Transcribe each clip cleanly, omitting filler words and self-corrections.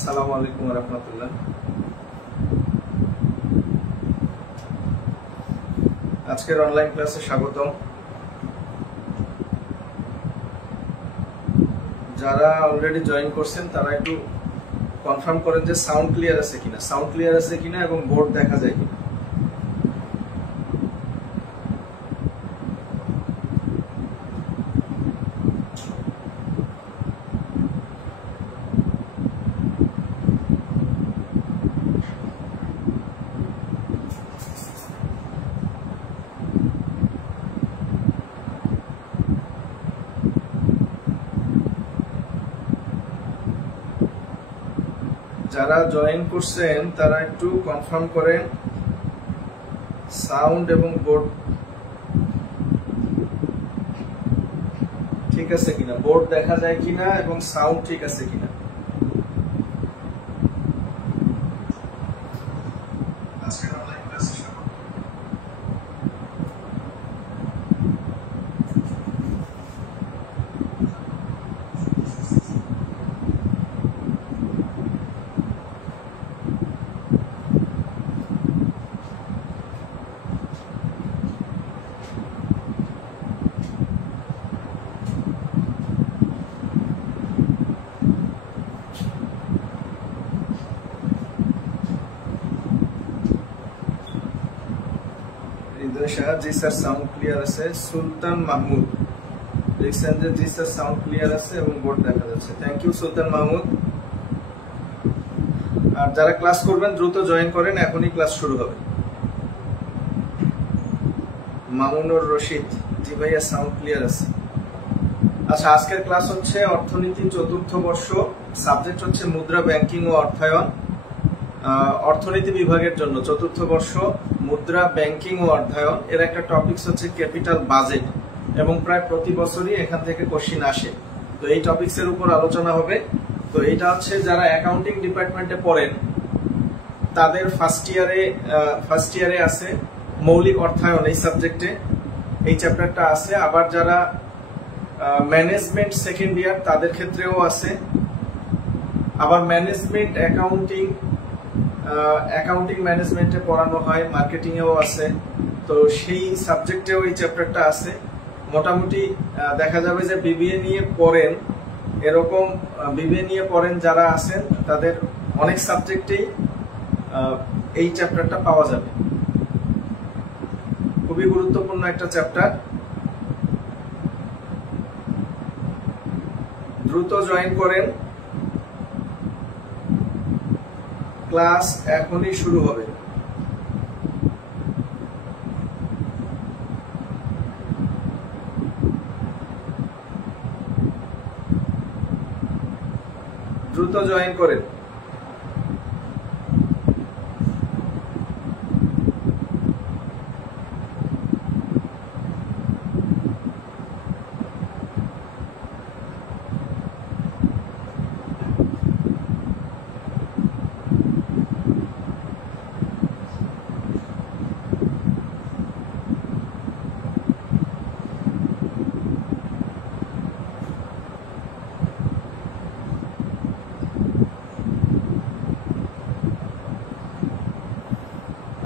আসসালামু আলাইকুম ওয়া রাহমাতুল্লাহ। আজকের অনলাইন ক্লাসে স্বাগতম। যারা অলরেডি জয়েন করছেন তারা একটু কনফার্ম করেন যে সাউন্ড ক্লিয়ার আছে কিনা এবং বোর্ড দেখা যায় কিনা। যারা জয়েন করছেন তারা একটু কনফার্ম করেন সাউন্ড এবং বোর্ড ঠিক আছে কিনা, বোর্ড দেখা যায় কিনা এবং সাউন্ড ঠিক আছে কিনা। আজকের অনলাইন ক্লাসে স্বাগত। জি স্যার সাউন্ড ক্লিয়ার আছে। সুলতান মাহমুদ লিখছেন যে জি স্যার সাউন্ড ক্লিয়ার আছে এবং বোর্ড দেখা যাচ্ছে। থ্যাংক ইউ সুলতান মাহমুদ। আর যারা ক্লাস করবেন দ্রুত জয়েন করেন, এখনই ক্লাস শুরু হবে। মামুনুর রশিদ জি ভাইয়া সাউন্ড ক্লিয়ার আছে। আচ্ছা, আজকের ক্লাস হচ্ছে অর্থনীতি চতুর্থ বর্ষ, সাবজেক্ট হচ্ছে মুদ্রা ব্যাংকিং ও অর্থায়ন। অর্থনীতি বিভাগের জন্য চতুর্থ বর্ষ মুদ্রা ব্যাংকিং ও অর্থায়ন এর একটা টপিকস হচ্ছে ক্যাপিটাল বাজেট এবং প্রায় প্রতি বছরই এখান থেকে কোশ্চিন আসে। তো এই টপিকস এর উপর আলোচনা হবে। তো এটা হচ্ছে যারা অ্যাকাউন্টিং ডিপার্টমেন্টে পড়েন তাদের ফার্স্ট ইয়ারে আছে মৌলিক অর্থায়ন এই সাবজেক্টে, এই চ্যাপ্টারটা আছে। আবার যারা ম্যানেজমেন্ট সেকেন্ড ইয়ার তাদের ক্ষেত্রেও আছে। আবার ম্যানেজমেন্ট অ্যাকাউন্টিং ম্যানেজমেন্টে পড়ানো হয়, মার্কেটিং এও আছে। তো সেই সাবজেক্টেও এই চ্যাপ্টারটা আছে। মোটামুটি দেখা যাবে যে বিবিএ নিয়ে পড়েন যারা আছেন তাদের অনেক সাবজেক্টেই এই চ্যাপ্টারটা পাওয়া যাবে। খুবই গুরুত্বপূর্ণ একটা চ্যাপ্টার। দ্রুত জয়েন করেন, ক্লাস এখনই শুরু হবে। দ্রুত জয়েন করেন।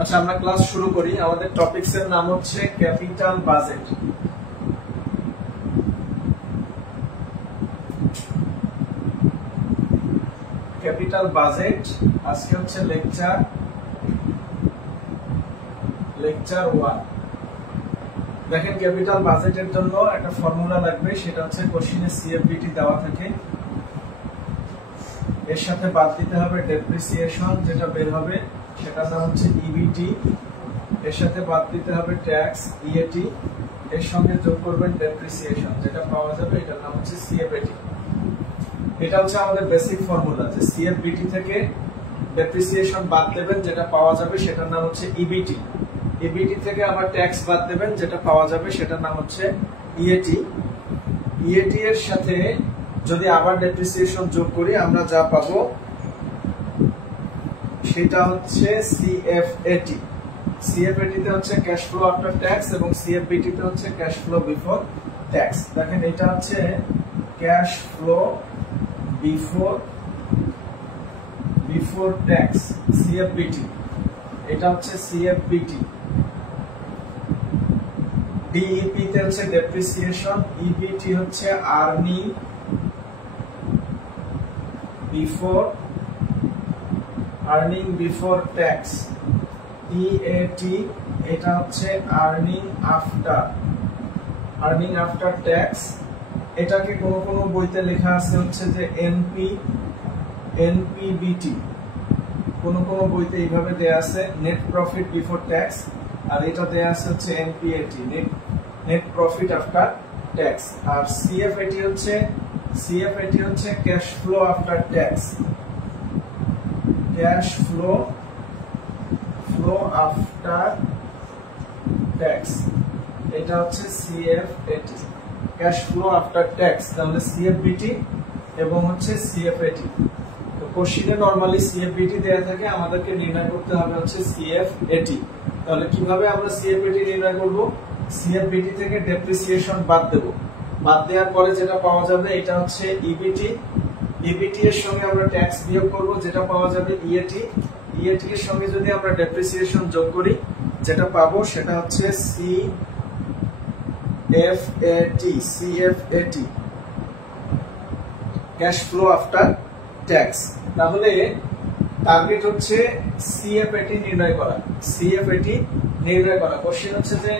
আচ্ছা, আমরা ক্লাস শুরু করি। আমাদের টপিকস এর নাম হচ্ছে ক্যাপিটাল বাজেট। ক্যাপিটাল বাজেট আজকে হচ্ছে লেকচার 1। দেখেন, ক্যাপিটাল বাজেটের জন্য একটা ফর্মুলা লাগবে, সেটা হচ্ছে কোশ্চেনে সিএফবিটি দেওয়া থাকে। এর সাথে বাদ দিতে হবে ডেপ্রিসিয়েশন, যেটা বের হবে সেটার নাম হচ্ছে ইবিটি। এর সাথে বাদ দিতে হবে ট্যাক্স ইএটি। এর সঙ্গে যোগ করবেন ডেপ্রিসিয়েশন, যেটা পাওয়া যাবে এটার নাম হচ্ছে সিএফএটি। এটা হচ্ছে আমাদের বেসিক ফর্মুলা, যে সিএফবিটি থেকে ডেপ্রিসিয়েশন বাদ দেবেন, যেটা পাওয়া যাবে সেটার নাম হচ্ছে ইবিটি। ইবিটি থেকে আবার ট্যাক্স বাদ দেবেন, যেটা পাওয়া যাবে সেটার নাম হচ্ছে ইএটি। ইএটি এর সাথে যদি আবার ডেপ্রিসিয়েশন যোগ করি আমরা যা পাবো সেটা হচ্ছে সিএফএটি। সিএফএটি তে হচ্ছে ক্যাশ ফ্লো আফটার ট্যাক্স এবং সিএফবিটি তে হচ্ছে ক্যাশ ফ্লো বিফোর ট্যাক্স। দেখেন, এটা হচ্ছে cash flow before before tax CFBT, এটা হচ্ছে সিএফবিটি। ডিইপি তে হচ্ছে ডেপ্রিসিয়েশন, ইবিটি হচ্ছে আর্নিং বিফোর ট্যাক্স, ইএটি এটা হচ্ছে আর্নিং আফটার ট্যাক্স। এটাকে কোন কোন বইতে লেখা আছে হচ্ছে যে এনপিবিটি, কোন কোন বইতে এইভাবে দেয়া আছে নেট প্রফিট বিফোর ট্যাক্স, আর এটা দেয়া আছে হচ্ছে NPAT net profit after tax. আর সিএফএটি হচ্ছে cash flow after tax, cash flow after tax, এটা হচ্ছে CFAT cash flow after tax. তাহলে সিএফবিটি এবং হচ্ছে সিএফএটি। তো কোশ্চেনে নরমালি সিএফবিটি দেয়া থাকে, আমাদেরকে নির্ণয় করতে হবে হচ্ছে সিএফএটি। তাহলে কিভাবে আমরা সিএফএটি নির্ণয় করব? সিএফবিটি থেকে ডেপ্রিসিয়েশন বাদ দেব, বাদ দেওয়ার পরে যেটা পাওয়া যাবে এটা হচ্ছে ইবিটি। ইবিটি এর সঙ্গে আমরা ট্যাক্স বিয়োগ করব, যেটা পাওয়া যাবে ইএটি। ইএটি এর সঙ্গে যদি আমরা ডেপ্রিসিয়েশন যোগ করি, যেটা পাবো সেটা হচ্ছে CFAT cash flow after tax. তাহলে টার্গেট হচ্ছে সিএফএটি নির্ণয় করা, কোশ্চেন হচ্ছে যে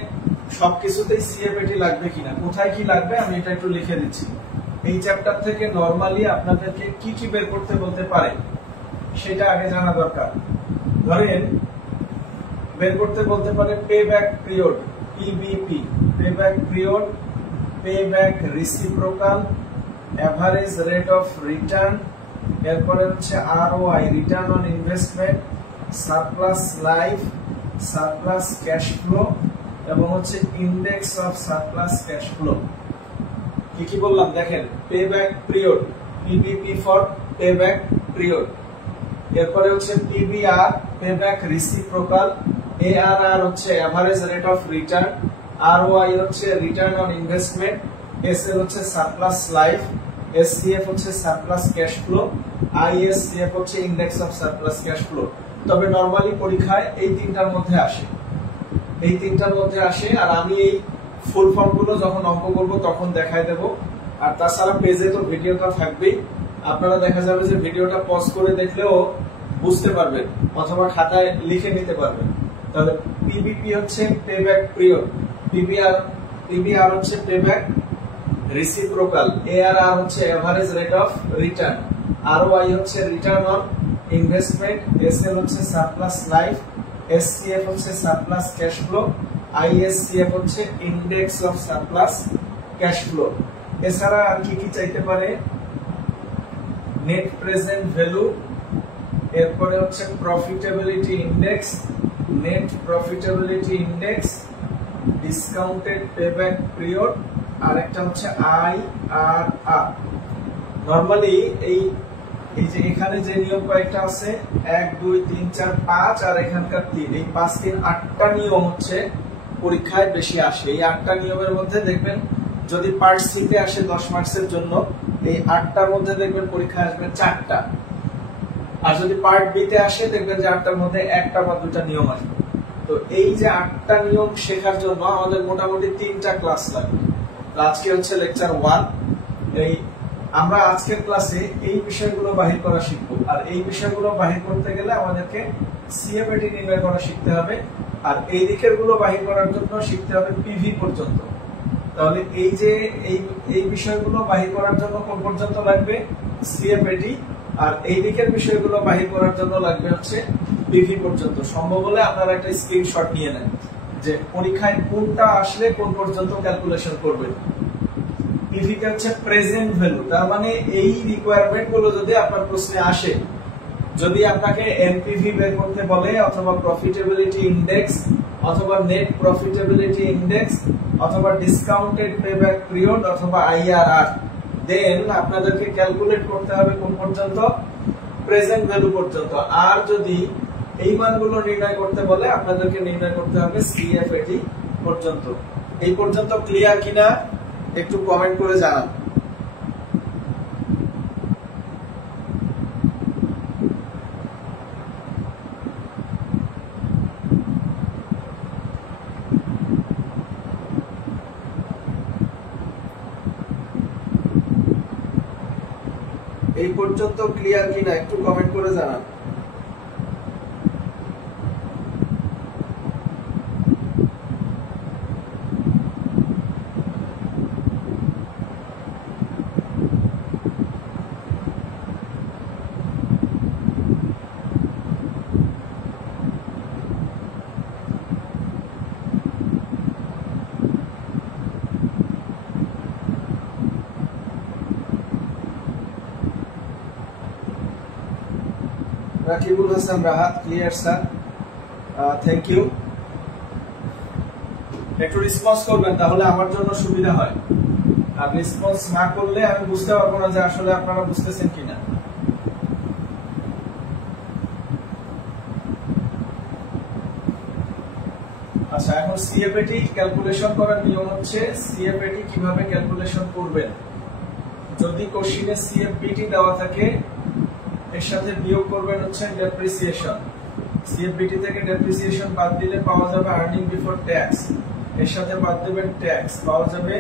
সবকিছুতেই সিএফএটি লাগবে কিনা, কোথায় কি লাগবে আমি এটা একটু লিখে দিচ্ছি। এই চ্যাপ্টার থেকে নরমালি আপনাদেরকে কি কি বের করতে বলতে পারে সেটা আগে জানা দরকার। ধরেন বের করতে বলতে পারে payback period, PBP, payback period, payback reciprocal, average rate of return, এরপরে হচ্ছে ROI, return on investment, surplus life, surplus cash flow এবং হচ্ছে index of surplus cash flow. কি কি বললাম দেখেন, payback period, PBP for payback period, এরপরে হচ্ছে পিবিআর, পেব্যাক রিসিপ্রোকাল, এআরআর হচ্ছে average rate of return, ROI হচ্ছে রিটার্ন অন ইনভেস্টমেন্ট, এসএল হচ্ছে সারপ্লাস লাইফ, এসসিএফ হচ্ছে সারপ্লাস ক্যাশ ফ্লো, আইএসসিএফ হচ্ছে index of surplus cash flow. তবে নরমালি পরীক্ষায় এই তিনটার মধ্যে আসে, আর আমি এই ফুল ফর্ম গুলো যখন অঙ্ক করবো তখন দেখাই দেব। আর তাছাড়া পেজে তো ভিডিওটা থাকবেই, আপনারা দেখা যাবে যে ভিডিওটা পজ করে দেখলেও বুঝতে পারবেন অথবা খাতায় লিখে নিতে পারবেন। তাহলে পিবিপি হচ্ছে পেব্যাক পিরিয়ড, পিবিআর হচ্ছে পেব্যাক রিসিপ্রোকাল, এআরআর হচ্ছে average rate of return, ROI হচ্ছে রিটার্ন অন ইনভেস্টমেন্ট, এসএল হচ্ছে সারপ্লাস লাইফ, এসসিএফ হচ্ছে সারপ্লাস ক্যাশ ফ্লো, আইএসসিএফ হচ্ছে index of surplus cash flow. এছাড়া আর কি কি চাইতে পারে, নেট প্রেজেন্ট ভ্যালু, এরপরে হচ্ছে profitability index, discounted payback period, আর একটা হচ্ছে আইআরআর। নরমালি এই যে এখানে যে নিয়ম কয়েকটা আছে 1 2 3 4 5 আর এখানকার 3, এই 5 3 8টা নিয়ম হচ্ছে পরীক্ষায় বেশি আসে। এই 8টা নিয়মের মধ্যে দেখবেন যদি পার্ট সি তে আসে 10 মার্কসের জন্য, এই 8টার মধ্যে দেখবেন পরীক্ষায় আসবে 4টা, আর যদি পার্ট বি তে আসে দেখবেন যে 8টার মধ্যে 1টা বা 2টা নিয়ম আসবে। তো এই যে 8টা নিয়ম শেখার জন্য আমাদের মোটামুটি 3টা ক্লাস লাগবে। আজকে হচ্ছে লেকচার 1। আমরা আজকের ক্লাসে এই বিষয়গুলো বাহির করা শিখবো, আর এই বিষয়গুলো বাহির করতে গেলে আমাদেরকে সিএফএটি নির্ণয় করা শিখতে হবে, আর এই দিকের গুলো বাহির করার জন্য শিখতে হবে পিভি পর্যন্ত। তাহলে এই বিষয়গুলো বাহির করার জন্য কোন পর্যন্ত লাগবে, সিএফএটি, আর এই দিকের বিষয়গুলো বাহির করার জন্য লাগবে হচ্ছে পিভি পর্যন্ত। সম্ভব হলে আপনারা একটা স্ক্রিনশট নিয়ে নেন যে পরীক্ষায় কোনটা আসলে কোন পর্যন্ত ক্যালকুলেশন করবেন। পিভিটা হচ্ছে প্রেজেন্ট ভ্যালু, তার মানে এই রিকোয়ারমেন্ট গুলো যদি আপনার প্রশ্নে আসে, যদি আপনাকে এনপিভি বের করতে বলে অথবা প্রফিটেবিলিটি ইন্ডেক্স অথবা নেট প্রফিটেবিলিটি ইন্ডেক্স অথবা ডিসকাউন্টেড পেব্যাক পিরিয়ড অথবা আইআরআর, দেন আপনাদেরকে ক্যালকুলেট করতে হবে কোন পর্যন্ত, প্রেজেন্ট ভ্যালু পর্যন্ত। আর যদি এই মানগুলো নির্ণয় করতে বলে আপনাদেরকে নির্ণয় করতে হবে সিএফএটি পর্যন্ত। এই পর্যন্ত ক্লিয়ার কিনা একটু কমেন্ট করে জানান। এই পর্যন্ত ক্লিয়ার কিনা একটু কমেন্ট করে জানান। Rakibul Hasan Rahat, clear sir, thank you. একটু রেসপন্স করবেন তাহলে আমার জন্য সুবিধা হয়, আর রেসপন্স না করলে আমি বুঝতে পারবো না যে আসলে আপনারা বুঝতেছেন কিনা। আচ্ছা, এখন সিএফএটি ক্যালকুলেশন করার নিয়ম হচ্ছে সিএফএটি কিভাবে ক্যালকুলেশন করবেন। যদি কোশ্চেনে সিএফবিটি দেওয়া থাকে এর সাথে বিয়োগ করবেন হচ্ছে ডেপ্রিসিয়েশন। সিএফবিটি থেকে ডেপ্রিসিয়েশন বাদ দিলে পাওয়া যাবে আর্নিং বিফোর ট্যাক্স, এর সাথে বাদ দেবেন ট্যাক্স, পাওয়া যাবে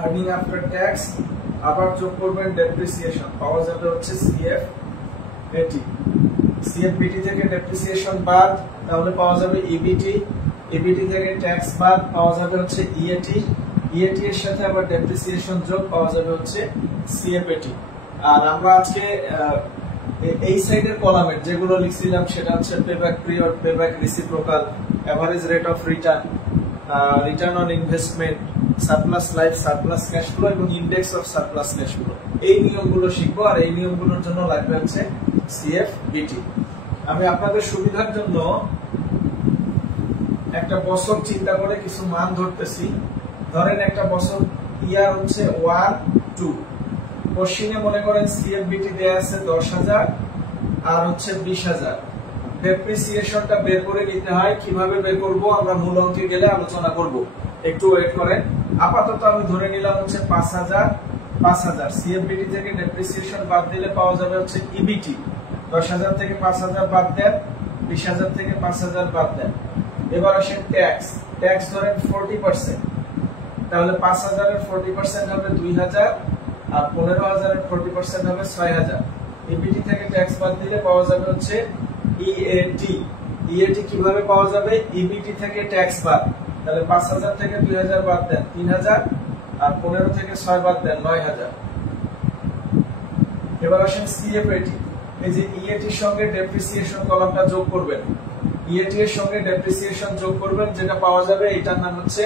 আর্নিং আফটার ট্যাক্স, আবার যোগ করবেন ডেপ্রিসিয়েশন, পাওয়া যাবে হচ্ছে সিএফএটি। সিএফবিটি থেকে ডেপ্রিসিয়েশন বাদ তাহলে পাওয়া যাবে ইবিটি, ইবিটি থেকে ট্যাক্স বাদ পাওয়া যাবে হচ্ছে ইএটি, ইএটি এর সাথে আবার ডেপ্রিসিয়েশন যোগ পাওয়া যাবে হচ্ছে সিএফএটি। আর আমরা আজকে এই সাইডের কলামের যেগুলো লিখছিলাম সেটা হচ্ছে payback period, payback reciprocal, average rate of return, return on investment, surplus life, surplus cash flow এবং index of surplus cash flow, এই নিয়মগুলো শিখবো। আর এই নিয়মগুলোর জন্য লাগবে হচ্ছে সিএফবিটি। আমি আপনাদের সুবিধার জন্য একটা বছর চিন্তা করে কিছু মান ধরতেছি। ধরেন একটা বছর ইয়ার হচ্ছে 1, 2, কোশ্চেনে মনে করেন সিএফবিটি দেয়া আছে 10,000 আর হচ্ছে 20,000। ডেপ্রিসিয়েশনটা বের করে নিতে হয়, কিভাবে বের করব আমরা মূল অঙ্কে গেলে আলোচনা করব, একটু ওয়েট করেন। আপাতত আমি ধরে নিলাম হচ্ছে 5,000। সিএফবিটি থেকে ডেপ্রিসিয়েশন বাদ দিলে পাওয়া যাবে হচ্ছে ইবিটি। 10,000 থেকে 5,000 বাদ দেন, 20,000 থেকে 5,000 বাদ দেন। এবার আসেন ট্যাক্স, ট্যাক্স ধরেন 40%, তাহলে 5,000 এর 40% হবে 2,000 আর 15,000 এর 40% হবে 6,000। ইবিটি থেকে ট্যাক্স বাদ দিলে পাওয়া যাবে হচ্ছে ইএটি। ইএটি কিভাবে পাওয়া যাবে? ইবিটি থেকে ট্যাক্স বাদ, তাহলে 5,000 থেকে 2,000 বাদ দেন 3,000 আর 15 থেকে 6 বাদ দেন 9,000। এবার আসেন সিএফএটি, এই যে ইএটির সঙ্গে ডেপ্রিসিয়েশন কলামটা যোগ করবেন, ইএটি এর সঙ্গে ডেপ্রিসিয়েশন যোগ করবেন, যেটা পাওয়া যাবে এটার নাম হচ্ছে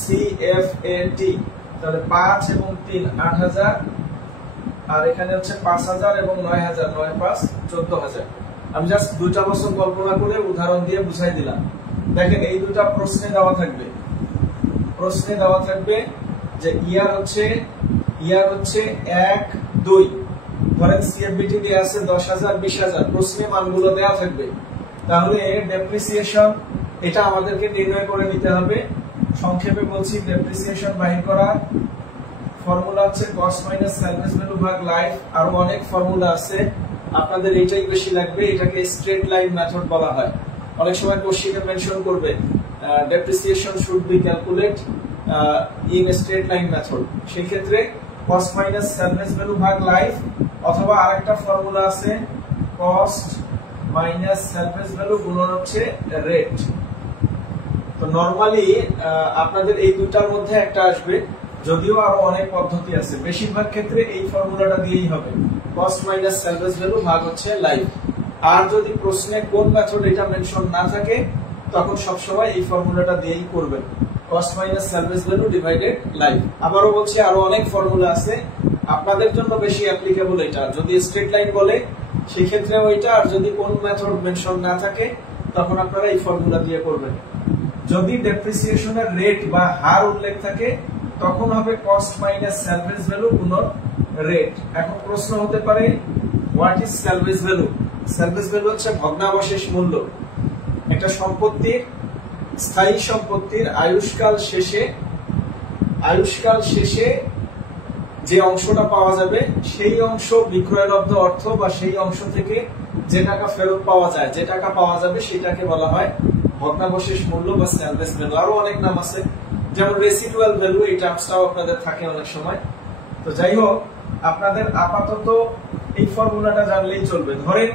সিএফএটি। তাহলে 5 এবং 3 8,000 আর এখানে হচ্ছে 5,000 এবং 9,000, 9 5 14,000। আমি জাস্ট দুইটা বছর কল্পনা করে উদাহরণ দিয়ে বুঝাই দিলাম। দেখেন এই দুটা প্রশ্নে দেওয়া থাকবে, প্রশ্নে দেওয়া থাকবে যে ইয়ার হচ্ছে 1, 2, ধরেন সিএফবিটি দেয়া আছে 10,000 20,000, প্রশ্নে মানগুলো দেওয়া থাকবে। তাহলে ডেপ্রিসিয়েশন এটা আমাদেরকে নির্ণয় করে নিতে হবে। সংক্ষেপে বলছি, ডেপ্রিসিয়েশন বাহির করার ফর্মুলা হচ্ছে কস্ট মাইনাস সার্ভিস ভ্যালু ভাগ লাইফ। আরো অনেক ফর্মুলা আছে, আপনাদের এইটাই বেশি লাগবে। এটাকে স্ট্রেট লাইন মেথড বলা হয়। অনেক সময় কোশ্চেনে মেনশন করবে depreciation should be calculate in straight line method, সেই ক্ষেত্রে কস্ট মাইনাস সার্ভিস ভ্যালু ভাগ লাইফ, অথবা আরেকটা ফর্মুলা আছে কস্ট মাইনাস সার্ভিস ভ্যালু গুণন হচ্ছে রেট। তো নরমালি আপনাদের এই দুটার মধ্যে একটা আসবে, যদিও আরো অনেক পদ্ধতি আছে, বেশিরভাগ ক্ষেত্রে এই ফর্মুলাটা দিয়েই হবে, কস্ট মাইনাস সার্ভিস ভ্যালু ভাগ হচ্ছে লাইফ। আর যদি প্রশ্নে কোন মেথড এটা মেনশন না থাকে তখন সবসময় এই ফর্মুলাটা দিয়েই করবেন, cost minus service value divided life. আবারও বলছি আরো অনেক ফর্মুলা আছে, আপনাদের জন্য বেশি অ্যাপ্লিকেবল এটা। যদি স্ট্রেট লাইন বলে সেই ক্ষেত্রে ওইটা, আর যদি কোন মেথড মেনশন না থাকে তখন আপনারা এই ফর্মুলা দিয়ে করবেন। যদি ডেপ্রিসিয়েশনের রেট বা হার উল্লেখ থাকে তখন হবে কস্ট মাইনাস সার্ভিস ভ্যালু গুণন রেট। এখন প্রশ্ন হতে পারে what is service value? Service value হচ্ছে ভগ্নাবশেষ মূল্য। একটা সম্পত্তির, স্থায়ী সম্পত্তির আয়ুষ্কাল শেষে যে অংশটা পাওয়া যাবে সেই অংশ বিক্রয়লব্ধ অর্থ বা সেই অংশ থেকে যে টাকা ফেরত পাওয়া যায়, যে টাকা পাওয়া যাবে সেটাকে বলা হয় ভগ্নাবশেষ মূল্য বা সার্ভিস ভ্যালু। আরো অনেক নাম আছে, যেমন রেসিডুয়াল ভ্যালু, এই টার্মসটাও আপনাদের থাকে অনেক সময়। তো যাই হোক, আপনাদের আপাতত এই ফর্মুলাটা জানলেই চলবে। ধরেন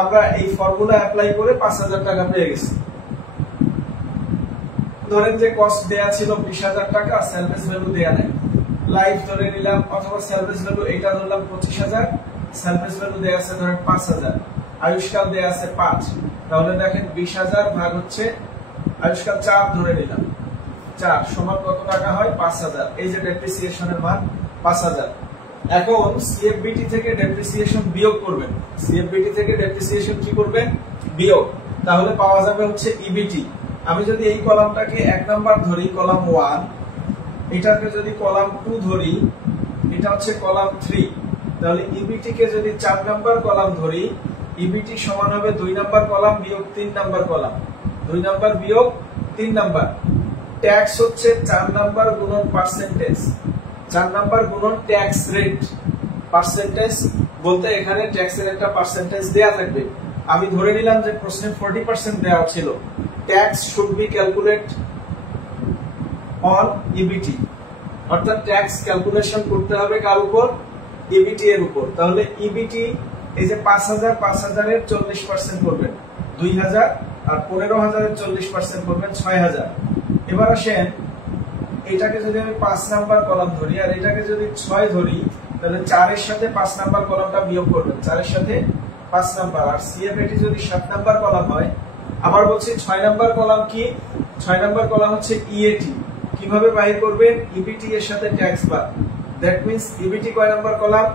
আমরা এই ফর্মুলা অ্যাপ্লাই করে 5000 টাকা পেয়ে গেছি। ধরেন যে কস্ট দেয়া ছিল 20000 টাকা, সার্ভিস ভ্যালু দেয়া নাই, লাইফ ধরে নিলাম, অথবা সার্ভিস ভ্যালু এটা ধরলাম 25000, সার্ভিস ভ্যালু দেয়া আছে ধরেন 5000, আয়ুষ্কাল দেয়া আছে 5। তাহলে দেখেন 20000 ভাগ হচ্ছে আয়ুষ্কাল 4 ধরে নিলাম, 4 সমান কত টাকা হয়? 5000। এই যে ডেপ্রিসিয়েশনের মান 5000। এখন সিএফবিটি থেকে ডেপ্রিসিয়েশন বিয়োগ করবেন। সিএফবিটি থেকে ডেপ্রিসিয়েশন কি করবেন? বিয়োগ। তাহলে পাওয়া যাবে হচ্ছে ইবিটি। আমি যদি এই কলামটাকে 1 নাম্বার ধরি, কলাম 1, এটাকে যদি কলাম 2 ধরি, এটা হচ্ছে কলাম 3, তাহলে ইবিটি কে যদি 4 নাম্বার কলাম ধরি, ইবিটি সমান হবে 2 নাম্বার কলাম বিয়োগ 3 নাম্বার কলাম, 2 নাম্বার বিয়োগ 3 নাম্বার। ট্যাক্স হচ্ছে 4 নাম্বার গুণন পার্সেন্টেজ, 4 নাম্বার গুণন ট্যাক্স রেট। পার্সেন্টেজ বলতে এখানে ট্যাক্সের একটা পার্সেন্টেজ দেয়া থাকবে। আমি ধরে নিলাম যে প্রশ্নে 40% দেওয়া ছিল। Tax should be calculate on EBIT, অর্থাৎ ট্যাক্স ক্যালকুলেশন করতে হবে কার উপর? ইবিটি এর উপর। তাহলে ইবিটি এই যে 5000, 5000 এর 40% করবেন 2000, আর 15000 এর 40% করবেন 6000। এবার আসেন এটাকে যদি আমি 5 নাম্বার কলাম ধরি আর এটাকে যদি 6 ধরি, তাহলে 4 এর সাথে 5 নাম্বার কলামটা বিয়োগ করবেন, 4 এর সাথে 5 নাম্বার। আর সিএফএটি যদি 7 নাম্বার কলাম হয়, আবার বলছি 6 নাম্বার কলাম কি? 6 নাম্বার কলাম হচ্ছে ইএটি। কিভাবে বাহির করবেন? ইবিটি এর সাথে ট্যাক্স বাদ। দ্যাট মিন্স ইবিটি কয় নাম্বার কলাম?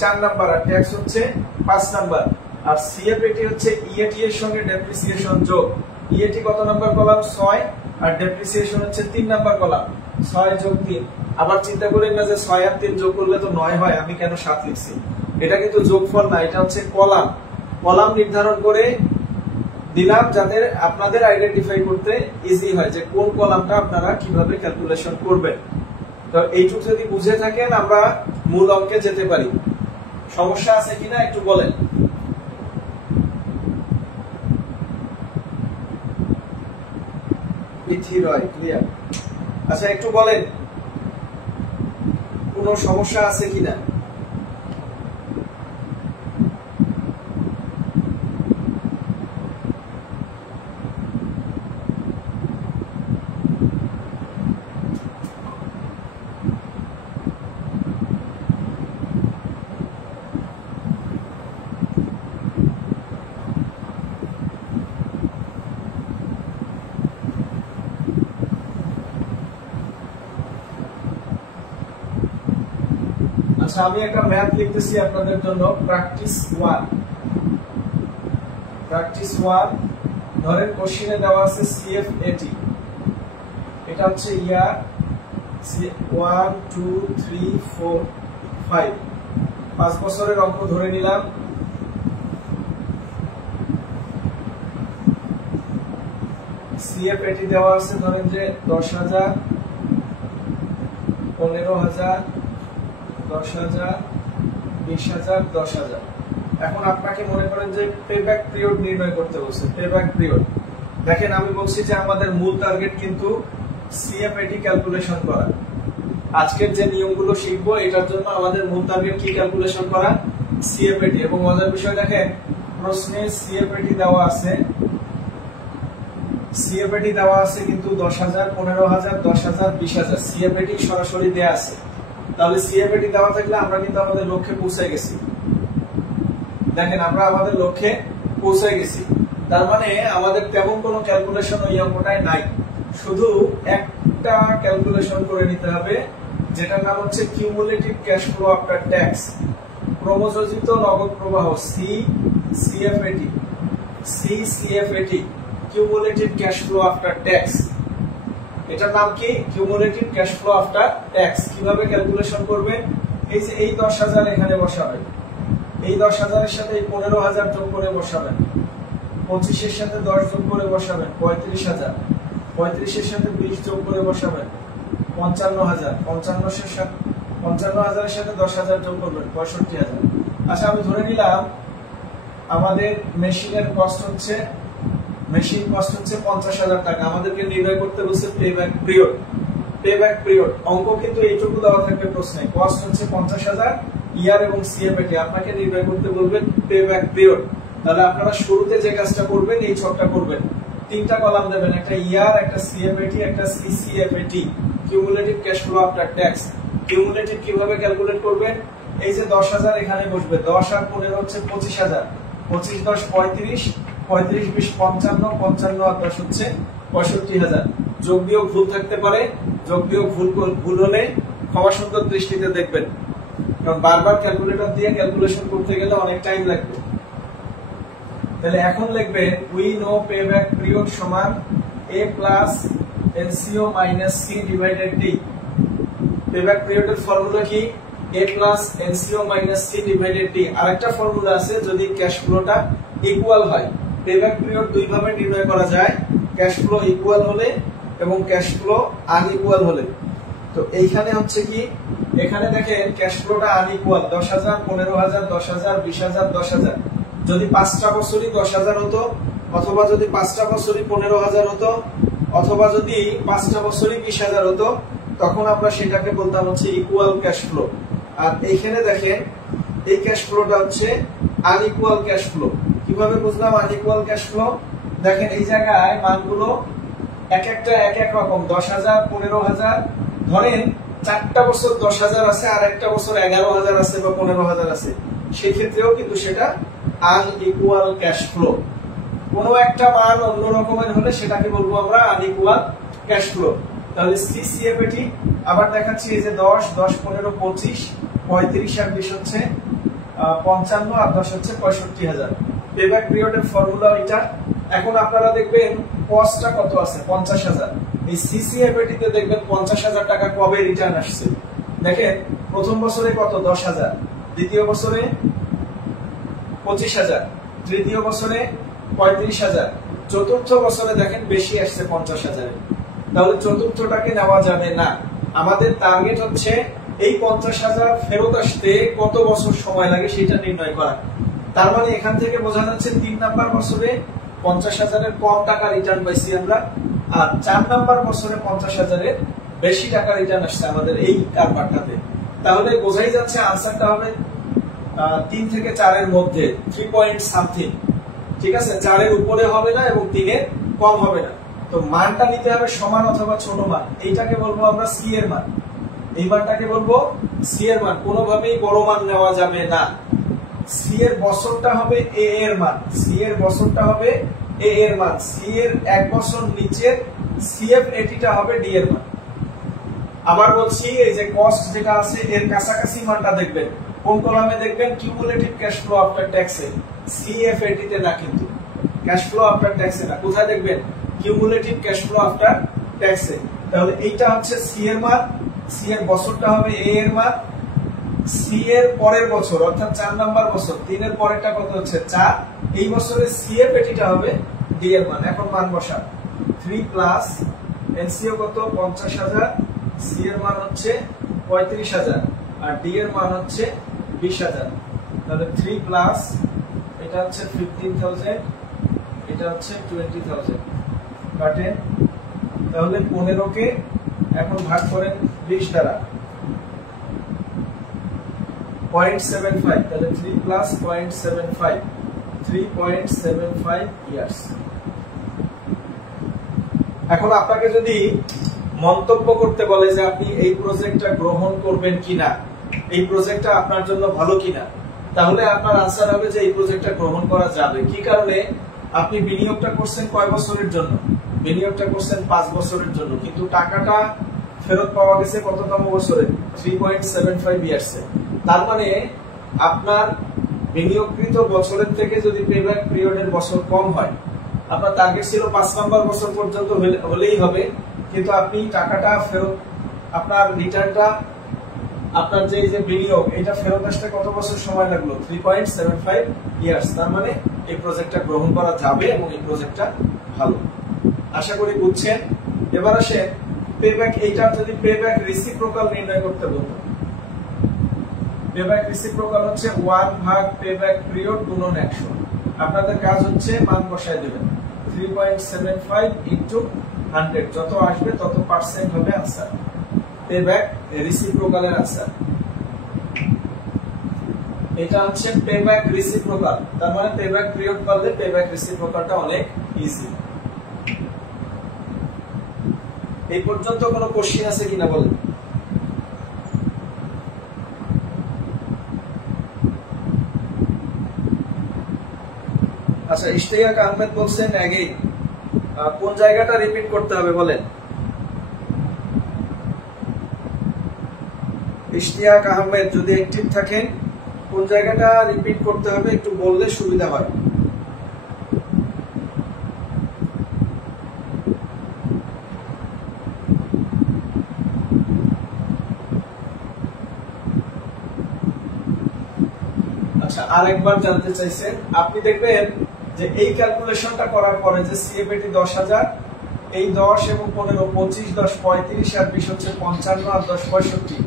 4 নাম্বার, আর ট্যাক্স হচ্ছে 5 নাম্বার। আর সিএফএটি হচ্ছে ইএটি এর সঙ্গে ডেপ্রিসিয়েশন যোগ। ইএটি কত নাম্বার কলাম? 6, আর ডেপ্রিসিয়েশন হচ্ছে 3 নাম্বার কলাম, 6 যোগ 3। আবার চিন্তা করেন না যে 6 আর 3 যোগ করলে তো 9 হয়, আমি কেন 7 লিখছি? এটা কিন্তু যোগফল না, এটা হচ্ছে কলাম। কলাম নির্ধারণ করে দিলাম যাতে আপনাদের আইডেন্টিফাই করতে ইজি হয় যে কোন কলামটা আপনারা কিভাবে ক্যালকুলেশন করবেন। তো এইটুকু যদি বুঝে থাকেন আমরা মূল অঙ্কে যেতে পারি। সমস্যা আছে কিনা একটু বলেন। ক্লিয়ার? আচ্ছা একটু বলেন কোন সমস্যা আছে কিনা। আচ্ছা আমি একটা ম্যাথ লিখতেছি আপনাদের জন্য, প্র্যাকটিস 1। প্র্যাকটিস 1, ধরেন কোশ্চেনে দেওয়া আছে সিএফএটি, এটা হচ্ছে ইয়ার 1 2 3 4 5, 5 বছরের অঙ্ক ধরে নিলাম। সিএফএটি দেওয়া আছে ধরেন যে 10000, 15000, 10000, 20000, 10000। এখন আপনাকে মনে করেন যে পেব্যাক পিরিয়ড নির্ণয় করতে বলছে। পেব্যাক পিরিয়ড দেখেন আমি বলছি যে আমাদের মূল টার্গেট কিন্তু সিএফএটি ক্যালকুলেশন করা। আজকের যে নিয়মগুলো শিখবো এটার জন্য আমাদের মূল টার্গেট কি ক্যালকুলেশন করা? সিএফএটি। এবং মজার বিষয় দেখেন প্রশ্নে সিএফএটি দেওয়া আছে, সিএফএটি দেওয়া আছে কিন্তু 10000, 15000, 10000, 20000 সিএফএটি সরাসরি দেয়া আছে। তাহলে সিএফএটি দেওয়া থাকলে আমরা কিন্তু আমাদের লক্ষ্যে পৌঁছে গেছি। দেখেন আমরা আমাদের লক্ষ্যে পৌঁছে গেছি, তার মানে আমাদের তেমন কোনো ক্যালকুলেশন ওই অঙ্কটায় নাই। শুধু একটা ক্যালকুলেশন করে নিতে হবে যেটার নাম হচ্ছে cumulative cash flow after tax, ক্রমযোজিত নগদ প্রবাহ CFAT. CFAT cumulative cash flow after tax, এটার নাম কি? Cumulative cash flow after tax. কিভাবে ক্যালকুলেশন করবেন? এই যে এই 10000 এখানে বসাবেন, এই 10000 এর সাথে এই 15000 যোগ করে বসাবেন, 25 এর সাথে 10 যোগ করে বসাবেন 35000, 35 এর সাথে 20 যোগ করে বসাবেন 55000, 55000 এর সাথে 10000 যোগ করবেন 65000। আচ্ছা আমি ধরে নিলাম আমাদের মেশিনের কস্ট হচ্ছে, মেশিন কস্ট হচ্ছে 50000 টাকা। আমাদেরকে নির্ণয় করতে বলছে পেব্যাক পিরিয়ড। পেব্যাক পিরিয়ড অঙ্ক কিন্তু এইটুকু দেওয়া থাকবে প্রশ্নে, কস্ট হচ্ছে 50000, ইয়ার এবং সিএফএটি আপনাকে নির্ণয় করতে বলবেন পেব্যাক পিরিয়ড। তাহলে আপনারা শুরুতে যে কাজটা করবেন এই ছকটা করবেন, তিনটা কলাম দেবেন, একটা ইয়ার, একটা সিএফএটি, একটা CCFAT, cumulative cash flow after tax. Cumulative কিভাবে ক্যালকুলেট করবেন? এই যে 10,000 এখানে বসবে, 10 আর 15 হচ্ছে 25,000, 25 10 35, 35 20 55, 55 আর 10 হচ্ছে 65,000। যোগ বিয়োগ ভুল থাকতে পারে, যোগ বিয়োগ ভুল হলে ক্ষমা সুন্দর দৃষ্টিতে দেখবেন, কারণ বারবার ক্যালকুলেটর দিয়ে ক্যালকুলেশন করতে গেলে অনেক টাইম লাগবে। তাহলে এখন লিখবেন উই নো পেব্যাক পিরিয়ড সমান a plus NCO minus C divided D. Payback পিরিয়ডের ফর্মুলা কি? a plus NCO minus C divided D. আরেকটা ফর্মুলা আছে, যদি ক্যাশ ফ্লোটা ইকুয়াল হয়। পেব্যাক পিরিয়ড দুই ভাবে নির্ণয় করা যায়, ক্যাশ ফ্লো ইকুয়াল হলে এবং ক্যাশ ফ্লো আনইকুয়াল হলে। তো এইখানে হচ্ছে কি, এখানে দেখেন ক্যাশ ফ্লোটা আনইকুয়াল, 10,000 15,000 10,000 20,000 10,000। যদি 5টা বছরই 10,000 হতো, অথবা যদি 5টা বছরই 15,000 হতো, অথবা যদি 5টা বছরই 20,000 হতো, তখন আমরা সেটাকে বলতাম হচ্ছে ইকুয়াল ক্যাশ ফ্লো। আর এইখানে দেখেন এই ক্যাশ ফ্লোটা হচ্ছে আনইকুয়াল ক্যাশ ফ্লো। কিভাবে বুঝলাম আনইকুয়াল ক্যাশ ফ্লো? দেখেন এই জায়গায় মানগুলো এক একটা এক এক রকম, 10,000 15,000, ধরেন 4টা বছর 10,000 আছে আর একটা বছর 11,000 আছে বা 15,000 আছে, সেই ক্ষেত্রেও কিন্তু সেটা আনইকুয়াল ক্যাশ ফ্লো। কোনো একটা মান অন্য রকমের হলে সেটাকে বলবো আমরা আনইকুয়াল ক্যাশ ফ্লো। তাহলে সিসিএফএটি আবার দেখাচ্ছি, এই যে 10 10 15 25, 35 আর 20 হচ্ছে 55 আর 10 হচ্ছে 65,000। পেব্যাক পিরিয়ডের ফর্মুলা এটা। এখন আপনারা দেখবেন কস্টটা কত আছে, 50,000। এই সিসিএফএটি তে দেখবেন 50,000 টাকা কবে রিটার্ন আসছে। দেখেন প্রথম বছরে কত, 10,000, দ্বিতীয় বছরে 25,000, তৃতীয় বছরে 35,000, চতুর্থ বছরে দেখেন বেশি আসছে 50,000। তাহলে চতুর্থটাকে নেওয়া যাবে না। আমাদের টার্গেট হচ্ছে এই 50,000 ফেরত আসতে কত বছর সময় লাগে সেটা নির্ণয় করা। তার মানে এখান থেকে বোঝা যাচ্ছে 3 নাম্বার বছরে 50,000 এর কম টাকা রিটার্ন পাইছি আমরা, আর 4 নাম্বার বছরে 50,000 এর বেশি টাকা রিটার্ন আসছে আমাদের এই কারবারটাতে। তাহলে বোঝাই যাচ্ছে আনসারটা হবে 3 থেকে 4 এর মধ্যে, 3 পয়েন্ট সামথিং। ঠিক আছে, 4 এর উপরে হবে না এবং 3 এর কম হবে না। তো মানটা নিতে হবে সমান অথবা ছোট মান। এইটাকে বলবো আমরা সি এর মান, এই মানটাকে বলবো সি এর মান। কোনোভাবেই বড় মান নেওয়া যাবে না। সি এর বছরটা হবে এ এর মান, সি এর বছরটা হবে এ এর মান, সি এর 1 বছর নিচের সিএফএটিটা হবে ডি এর মান। আবার বলছি, এই যে কস্ট যেটা আছে এর কাছাকাছি মানটা দেখবেন। কোন কলামে দেখবেন? কিউমুলেটিভ ক্যাশ ফ্লো আফটার ট্যাক্সে, সিএফএটি তে না, কিন্তু ক্যাশ ফ্লো আফটার ট্যাক্সে না। কোথায় দেখবেন? কিউমুলেটিভ ক্যাশ ফ্লো আফটার ট্যাক্সে। তাহলে এইটা হচ্ছে সি এর মান, সি এর বছরটা হবে এ এর মান, সি এর পরের বছর অর্থাৎ 4 নাম্বার বছর, 3 এর পরেরটা কত হচ্ছে 4, এই বছরের সিএফএটিটা হবে ডি এর মান। এখন মান বসা, 3 প্লাস এনসিও কত 50,000, সি এর মান হচ্ছে 35,000 আর ডি এর মান হচ্ছে 20,000। তাহলে 3 প্লাস এটা হচ্ছে 15,000, এটা হচ্ছে 20,000, কাটেন। তাহলে 15 কে এখন ভাগ করেন 20 দ্বারা, 0.75, তাহলে 3 প্লাস 0.75, 3.75 ইয়ার্স। এখন আপনাকে যদি মন্তব্য করতে বলে যে আপনি এই প্রজেক্টটা গ্রহণ করবেন কিনা, এই প্রজেক্টটা আপনার জন্য ভালো কিনা, তাহলে আপনার আনসার হবে যে এই প্রজেক্টটা গ্রহণ করা যাবে। কি কারণে? আপনি বিনিয়োগটা করছেন কয় বছরের জন্য? বিনিয়োগটা করছেন 5 বছরের জন্য, কিন্তু টাকাটা ফেরত পাওয়া গেছে কততম বছরে? 3.75 ইয়ার্সে। তার মানে আপনার বিনিয়োগকৃত বছরের থেকে যদি পেব্যাক পিরিয়ডের বছর কম হয়, আপনার টার্গেট ছিল 5 নাম্বার বছর পর্যন্ত হলেই হবে, কিন্তু আপনি টাকাটা ফেরত, আপনার রিটার্নটা, আপনার যে বিনিয়োগ এটা ফেরত আসতে কত বছর সময় লাগলো? 3.75 ইয়ার্স। তার মানে এই প্রজেক্টটা গ্রহণ করা যাবে এবং এই প্রজেক্টটা ভালো। আশা করি বুঝছেন। এবার আসেন পেব্যাক, এইটা যদি পেব্যাক রিসিপ্রোকাল নির্ণয় করতে বলতো, পেব্যাক রিসিপ্রোকাল হচ্ছে 1 ভাগ পেব্যাক পিরিয়ড গুণন 100। আপনাদের কাজ হচ্ছে মান বসায় দেবেন, 3.75 ইনটু 100, যত আসবে তত পার্সেন্ট হবে आंसर, পেব্যাক রিসিপ্রোকালের आंसर। এটা হচ্ছে পেব্যাক রেসিপ্রোকাল, তার মানে পেব্যাক পিরিয়ড পারলে পেব্যাক রেসিপ্রোকালটা অনেক ইজি। এই পর্যন্ত কোনো কোশ্চেন আছে কিনা বলেন? আচ্ছা, ইশতিয়াক আহমেদ বলছেন আগে কোন জায়গাটা রিপিট করতে হবে বলেন? ইশতিয়াক আহমেদ যদি অ্যাক্টিভ থাকেন কোন জায়গাটা রিপিট করতে হবে একটু বললে সুবিধা হয়। আচ্ছা, আরেকবার জানতে চাইছেন আপনি, দেখবেন যে এই ক্যালকুলেশনটা করার পরে যে সিএফএটি 10,000, এই 10 এবং 15, 25, 10, 35 আর 20 হচ্ছে 55 আর 10 65।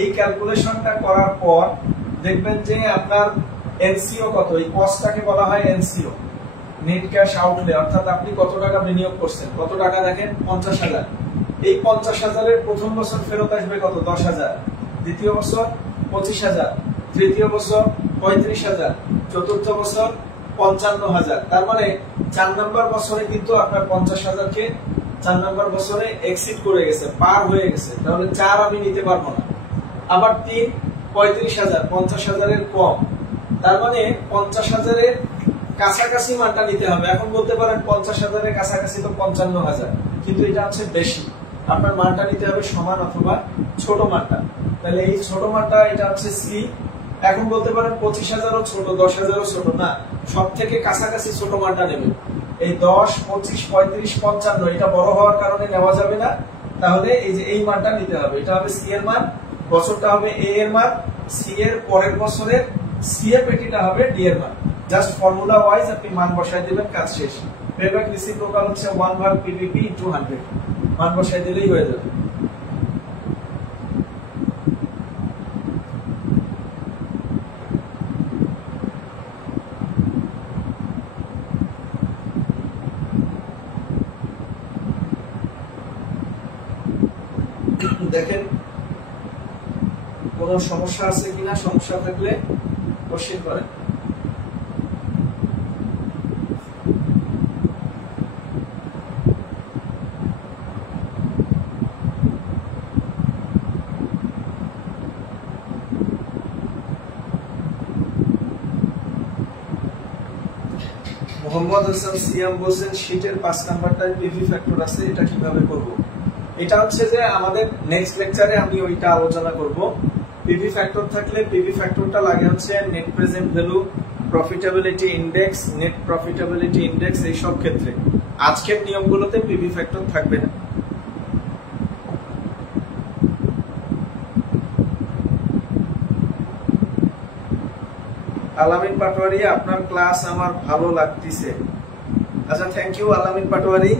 এই ক্যালকুলেশনটা করার পর দেখবেন যে আপনার এনসিও কত, এই কস্টটাকে বলা হয় এনসিও, নেট ক্যাশ আউটলে, অর্থাৎ আপনি কত টাকা বিনিয়োগ করছেন, কত টাকা দেখেন 50,000। এই 50,000 প্রথম বছর ফেরত আসবে কত 10,000, দ্বিতীয় বছর 25,000, তৃতীয় বছর 35,000, চতুর্থ বছর 55,000। তার মানে 4 নম্বর বছরে কিন্তু আপনার 50,000 কে 4 নম্বর বছরে এক্সিড করে গেছে, পার হয়ে গেছে, তাহলে 4 আমি নিতে পারবো না। আবার 3 35,000, 50,000 এর কম, তার মানে 50,000 এর কাছাকাছি মানটা নিতে হবে। এখন বলতে পারেন 50,000 এর কাছাকাছি তো 55,000, কিন্তু এটা হচ্ছে বেশি, আপনার মানটা নিতে হবে সমান অথবা ছোট মানটা। তাহলে এই ছোট মানটা এটা হচ্ছে সি। এখন বলতে পারেন 25,000ও ছোট, 10,000ও ছোট, না, সব থেকে কাছাকাছি ছোট মানটা নেবেন। এই 10, 25, 35, 55 এটা বড় হওয়ার কারণে নেওয়া যাবে না, তাহলে এই যে এই মানটা নিতে হবে, এটা হবে সি এর মান, বছরটা হবে এ এর মান, সি এর পরের বছরের সিএফএটিটা হবে ডি এর মান। জাস্ট ফর্মুলা ওয়াইজ আপনি মান বসায় দিবেন, কাজ শেষ। পেব্যাক রেসিপ্রোকাল হচ্ছে 1/PVP × 100, মান বসায় দিলেই হয়ে যাবে। দেখেন কোন সমস্যা আছে কিনা, সমস্যা থাকলে কোশ্চেন করেন। মোহাম্মদ হাসান সিয়াম বলছেন শীটের 5 নাম্বারটায় পিভি ফ্যাক্টর আছে, এটা কিভাবে করব? এটা হচ্ছে যে আমাদের নেক্সট লেকচারে আমি ওইটা আলোচনা করব। পিভি ফ্যাক্টর থাকলে পিভি ফ্যাক্টরটা লাগে হচ্ছে net present value, profitability index, net profitability index, এই সব ক্ষেত্রে। আজকের নিয়মগুলোতে পিভি ফ্যাক্টর থাকবে না। আলামিন পাটোয়ারি, আপনার ক্লাস আমার ভালো লাগতেছে। আচ্ছা, থ্যাংক ইউ আলামিন পাটোয়ারি।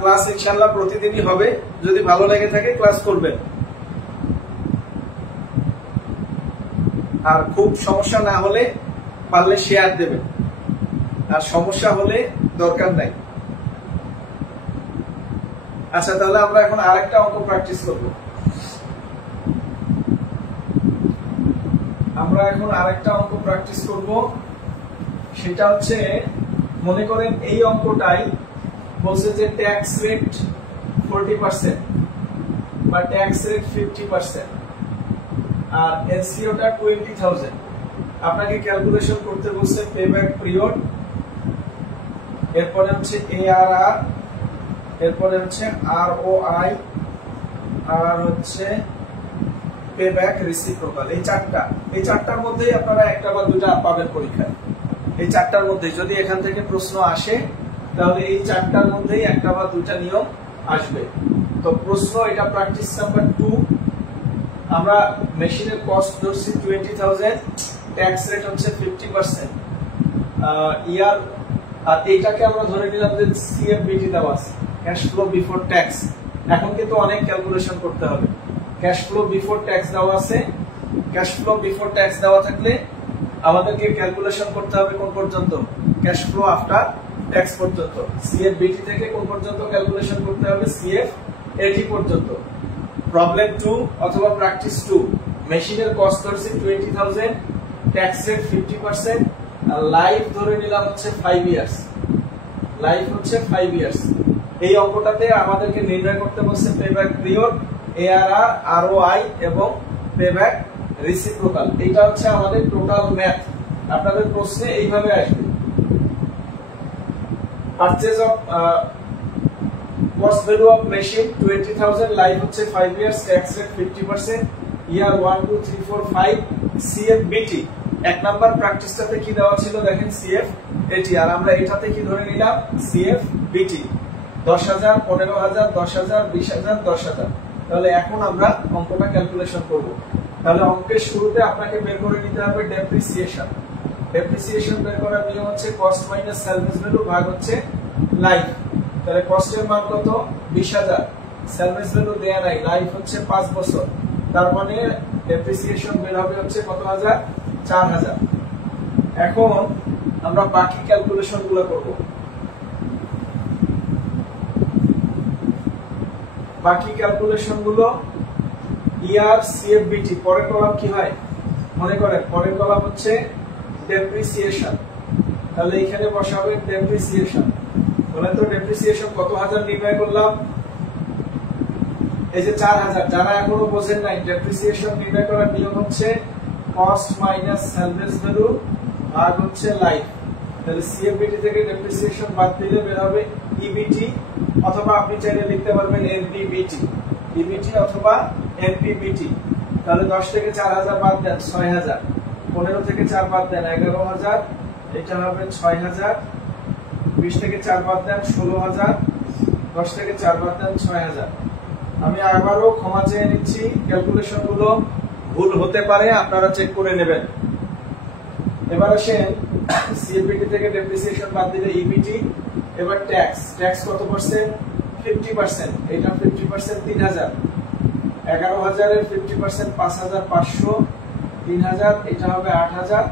ক্লাস ইনশাআল্লাহ প্রতিদিনই হবে, যদি ভালো লেগে থাকে ক্লাস করবেন। আর খুব সমস্যা না হলে পারলে শেয়ার দেবেন, আর সমস্যা হলে দরকার নাই। আচ্ছা, তাহলে আমরা এখন আরেকটা অঙ্ক প্র্যাকটিস করব। সেটা হচ্ছে, মনে করেন এই অঙ্কটাই বলছে যে ট্যাক্স রেট 40% বা ট্যাক্স রেট 50%, আর এনসিওটা 20,000। আপনাকে ক্যালকুলেশন করতে বলছে পেব্যাক পিরিয়ড, এরপরে হচ্ছে এআরআর, এরপরে হচ্ছে আরওআই, আর হচ্ছে পেব্যাক রেসিপ্রোকাল। এই চারটার মধ্যেই আপনারা একটা বা দুটা পাবেন পরীক্ষায়। এই চারটার মধ্যে যদি এখান থেকে প্রশ্ন আসে, তাহলে এই চারটার মধ্যেই একটা বা দুটা নিয়ম আসবে। তো প্রশ্ন এটা প্র্যাকটিস নাম্বার 2। আমরা মেশিনের কস্ট ধরছি 20,000, ট্যাক্স রেট হচ্ছে 50%, ইয়ার, আর এইটাকে আমরা ধরে নিলাম যে সিএফবিটি দেওয়া আছে, ক্যাশ ফ্লো বিফোর ট্যাক্স। এখন কিন্তু অনেক ক্যালকুলেশন করতে হবে। ক্যাশ ফ্লো বিফোর ট্যাক্স দেওয়া আছে, ক্যাশ ফ্লো বিফোর ট্যাক্স দেওয়া থাকলে আমাদেরকে ক্যালকুলেশন করতে হবে কোন পর্যন্ত, ক্যাশ ফ্লো আফটার ট্যাক্স পর্যন্ত। সিএফবিটি থেকে কোন পর্যন্ত ক্যালকুলেশন করতে হবে, সিএফএটি পর্যন্ত। প্রবলেম 2 অথবা প্র্যাকটিস 2, মেশিনের কস্ট ধরছি 20,000, ট্যাক্স রেট 50%, আর লাইফ ধরে নিলাম হচ্ছে 5 ইয়ার্স। লাইফ হচ্ছে 5 ইয়ার্স। এই অঙ্কটাতে আমাদেরকে নির্ণয় করতে বলছে পেব্যাক পিরিয়ড, এআরআর, আরওআই এবং পেব্যাক রেসিপ্রোকাল। এটা হচ্ছে আমাদের টোটাল ম্যাথ। আপনাদের প্রশ্নে এইভাবে আসবে। Purchase of cost value of machine 20,000, life হচ্ছে 5 ইয়ার্স, ট্যাক্স রেট 50%, ইয়ার 1 2 3 4 5, সিএফবিটি। এক নাম্বার প্র্যাকটিসটাতে কি দেওয়া ছিল দেখেন, সিএফএটি, আর আমরা এটাতে কি ধরে নিলাম, সিএফবিটি। 10,000, 15,000, 10,000, 20,000, 10,000। তাহলে এখন আমরা অঙ্কটা ক্যালকুলেশন করব। তাহলে অঙ্কের শুরুতে আপনাকে বের করে নিতে হবে ডেপ্রিসিয়েশন। ডেপ্রিসিয়েশন বের করার নিয়ম হচ্ছে কস্ট মাইনাস সেলভেজ ভ্যালু ভাগ হচ্ছে লাইফ। তাহলে কস্টের মান কত, 20,000, সেলভেজ ভ্যালু দেয়া নাই, লাইফ হচ্ছে 5 বছর, তার মানে ডেপ্রিসিয়েশন বের হবে হচ্ছে কত হাজার, 4,000। এখন আমরা বাকি ক্যালকুলেশন গুলো করব। বাকি ক্যালকুলেশন গুলো ইয়ার সিএফবিটি, পরের কলাম কি হয় মনে করেন, পরের কলাম হচ্ছে ডেপ্রিসিয়েশন। তাহলে এখানে বসাবে ডেপ্রিসিয়েশন। বলেন তো ডেপ্রিসিয়েশন কত হাজার নির্ণয় করলাম, এই যে 4,000। যারা এখনো বোঝেন নাই, ডেপ্রিসিয়েশন নির্ণয় করার নিয়ম হচ্ছে কস্ট মাইনাস সেলভেজ ভ্যালু ভাগ হচ্ছে লাইফ। তাহলে সিএফবিটি থেকে ডেপ্রিসিয়েশন বাদ দিলে বের হবে ইবিটি, অথবা আপনি চাইলে লিখতে পারবেন এনপিবিটি, ইবিটি অথবা এনপিবিটি। তাহলে 10 থেকে 4,000 বাদ দেন 6,000, 15 থেকে 4 বাদ দেন 11,000, এটা হবে 6,000, 20 থেকে 4 বাদ দেন 16,000, 10 থেকে 4 বাদ দেন 6,000। আমি আবারও ক্ষমা চেয়ে নিচ্ছি, ক্যালকুলেশন গুলো ভুল হতে পারে, আপনারা চেক করে নেবেন। এবার আসেন সিএফবিটি থেকে ডেপ্রিসিয়েশন বাদ দিলে ইবিটি। এবার ট্যাক্স, ট্যাক্স কত পার্সেন্ট, 50%, এটা 50% 3,000, 11,000 এর 50% 5,500, 3,000, এটা হবে 8,000,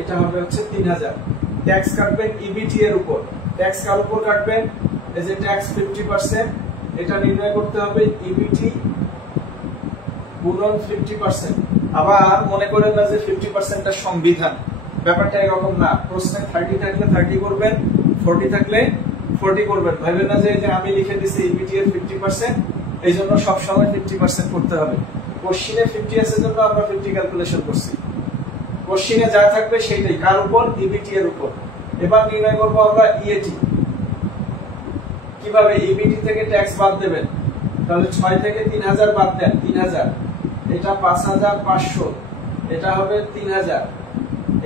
এটা হবে হচ্ছে 3,000। ট্যাক্স কাটবেন ইবিটি এর উপর, ট্যাক্স কার উপর কাটবেন, এই যে ট্যাক্স 50%, এটা নির্ণয় করতে হবে ইবিটি গুণন 50%। আবার মনে করেন না যে 50%টা সংবিধান, ব্যাপারটা এরকম না। প্রশ্নে 30 থাকলে 30 করবেন, 40 থাকলে 40 করবেন। ভাবেন না যে আমি লিখে দিছি ইবিটি এর 50%, এই জন্য সবসময় 50% করতে হবে। কোশ্চিনে 50 আছে জন্য আমরা 50 ক্যালকুলেশন করছি। কোশ্চিনে যা থাকবে সেইটাই, কার উপর, ইবিটি এর উপর। এবার নির্ণয় করব আমরা ইএটি। কিভাবে, ইবিটি থেকে ট্যাক্স বাদ দেবেন। তাহলে 6 থেকে 3,000 বাদ দেন, 3,000, এটা 5,500, এটা হবে 3,000,